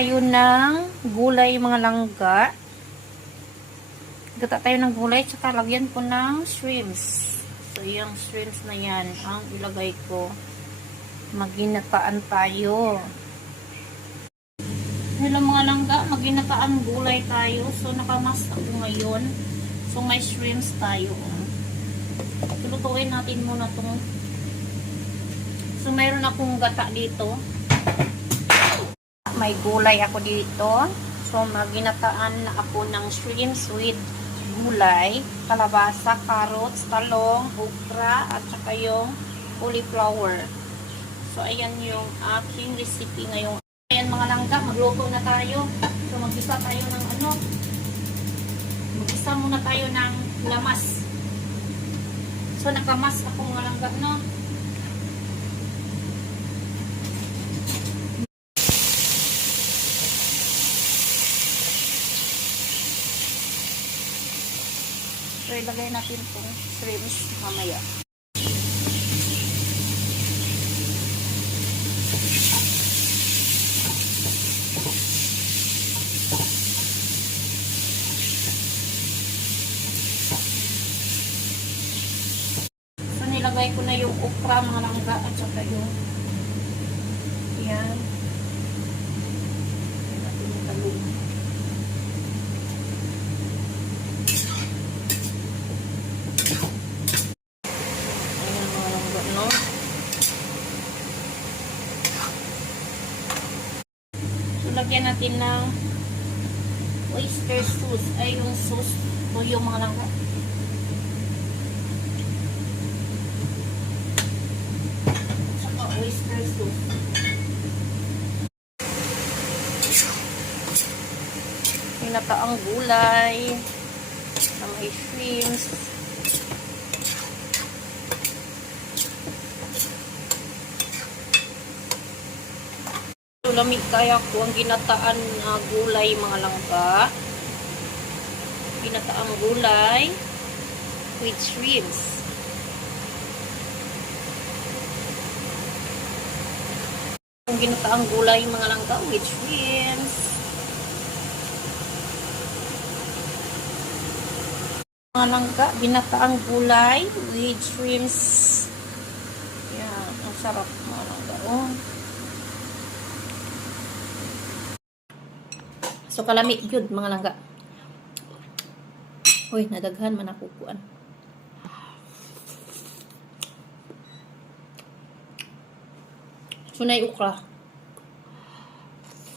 tayo ng gulay mga langga. Gata tayo ng gulay, tsaka lagyan ko ng shrimps. So, yung shrimps na yan, ang ilagay ko. Maginataan tayo. Hello mga langga, maginataan gulay tayo. So, nakamas ako ngayon. So, may shrimps tayo. Lutuin natin muna itong. So, mayroon akong gata dito. May gulay ako dito. So, maginataan na ako ng shrimps with gulay, kalabasa, carrots, talong, okra, at saka yung cauliflower. So, ayan yung aking recipe ngayong. Ayan mga langga, magluto na tayo. So, mag-isa tayo ng mag-isa muna tayo ng lamas. So, nakamas ako mga langga, no? So, ilagay natin itong shrimps mamaya. So, nilagay ko na yung okra mga langga at saka yung yan. Lagyan natin ng oyster sauce. Ay, yung sauce o yung mga langga. Saka oyster sauce. Pinataang gulay na may shrimps. Lamig kaya ko ang ginataan na gulay mga langga. Ginataang gulay with shrimps. Ang ginataang gulay mga langga with shrimps. Mga langga, ginataang gulay with shrimps. Yan, ang sarap mga langga. Oh. So, kalami yun, mga langga. Uy, nadaghan man ako kuan. Sunay ukra.